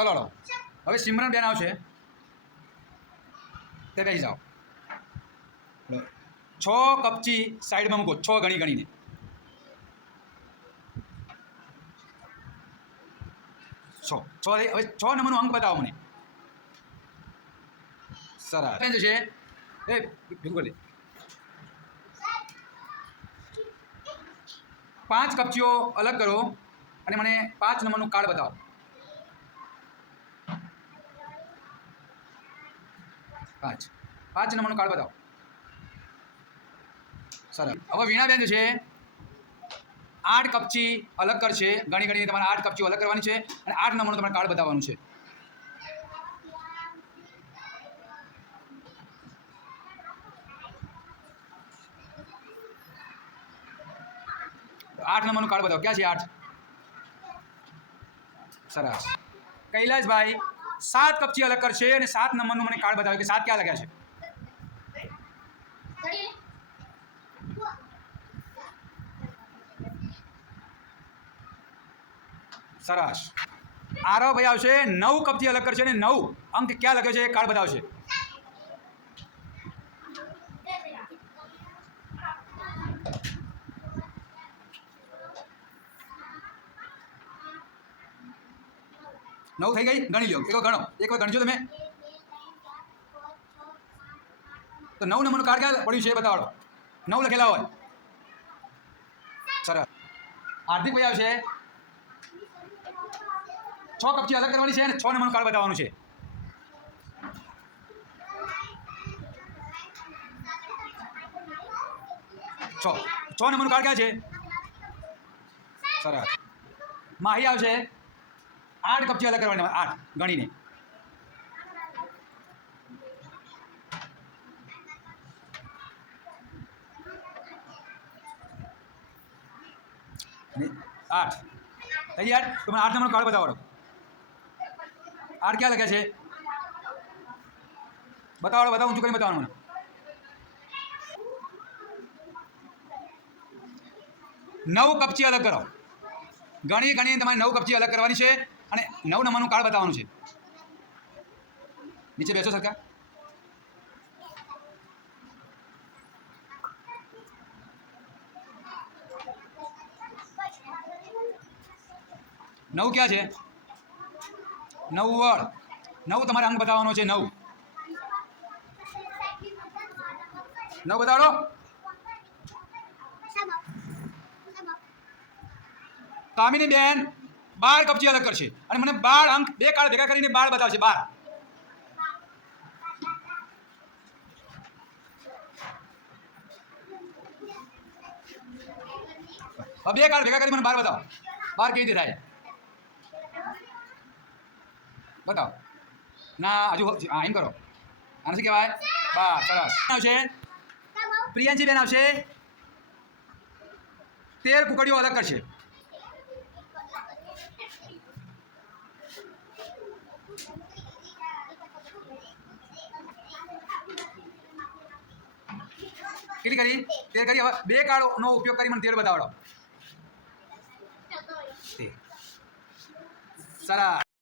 ચલો લો હવે સિમરન બેન આવશે તે બેસી જાઓ. 6 કપચી સાઈડમાં મૂકો, 6 ગણીને 6 હવે 6 નંબરનો અંક બતાવો મને. સરસ છે એ બિલકુલ 5 કપચીઓ અલગ કરો અને મને 5 નંબરનું કાર્ડ બતાવો. 5 નંબરનું કાર્ડ બતાવો. સરસ. હવે વીણાબેન છે 8 કપચી અલગ કરશે, ગણીને તમારે 8 કપચીઓ અલગ કરવાની છે અને 8 નંબરનું તમારે કાર્ડ બતાવવાનું છે. 8 નંબરનું કાર્ડ બતાવો. ક્યાં છે 8? સરસ. કૈલાસભાઈ 7 કપચી અલગ કરશે અને 7 નંબરનું મને કાર્ડ બતાવે કે 7 ક્યાં લખ્યા છે. સરસ. આરવભાઈ આવશે 9 કપચી અલગ કરશે અને 9 અંક ક્યાં લખ્યો છે એ કાર્ડ બતાવશે. નવ થઈ ગઈ, ગણી લો. એક વાર ગણજો તમે. તો 9 નંબરનું કાર્ડ ક્યાં પડ્યું છે એ બતાવો. 9 લખેલા હોય. સરસ. હાર્દિકભાઈ આવશે 6 કપચી અલગ કરવાની છે અને 6 નંબરનું કાર્ડ બતાવવાનું છે. છ નંબરનું કાર્ડ ક્યાં છે? સરસ. માહી આવશે 8 કપચી અલગ કરવાની, 8 ગણીને. આઠ થઈ યાર. તો મને 8 નંબરનું કાર્ડ બતાવો. 8 ક્યાં લખ્યા છે બતાવો, ઊંચું કરીને બતાવવાનું મને. 9 કપચી અલગ કરો. ગણીને તમારે 9 કપચી અલગ કરવાની છે અને 9 નંબરનું કાર્ડ બતાવવાનું છે. નીચે બેસો સરકાર. 9 ક્યાં છે? 9 વળ 9 તમારે અંક બતાવવાનો છે. 9 બતાવો. કામિની બેન 12 કપચી અલગ કરશે અને મને 12 અંક 2 કાર્ડ ભેગા કરીને 12 બતાવશે. 12 હવે 2 કાર્ડ ભેગા કરી મને 12 બતાવો. 12 કેવી રીતે થાય બતાવો. ના હજુ હા એમ કરો. આને શું કહેવાય? 12. સરસ. આવશે પ્રિયાંશી બેન આવશે 13 કુકડીઓ અલગ કરશે. કેટલી કરી? 13 કરી. હવે 2 કાર્ડનો ઉપયોગ કરી મને 13 બતાવડો. સરસ.